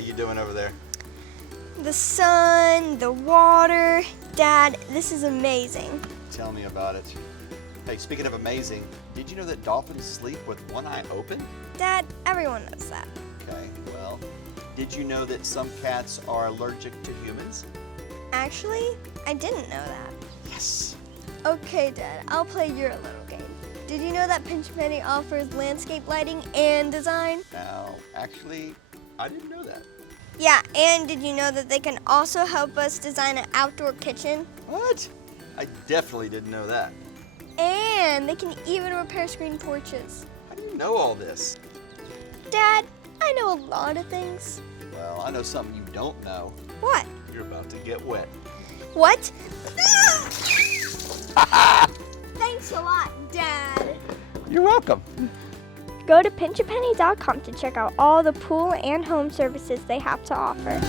you doing over there? The sun, the water. Dad, this is amazing. Tell me about it. Hey, speaking of amazing, did you know that dolphins sleep with one eye open? Dad, everyone knows that. Okay, well, did you know that some cats are allergic to humans? Actually, I didn't know that. Yes. Okay, Dad, I'll play your little game. Did you know that Pinch a Penny offers landscape lighting and design? Now, actually, I didn't know that. Yeah, and did you know that they can also help us design an outdoor kitchen? What? I definitely didn't know that. And they can even repair screen porches. How do you know all this? Dad, I know a lot of things. Well, I know something you don't know. What? You're about to get wet. What? Thanks a lot, Dad. You're welcome. Go to pinchapenny.com to check out all the pool and home services they have to offer.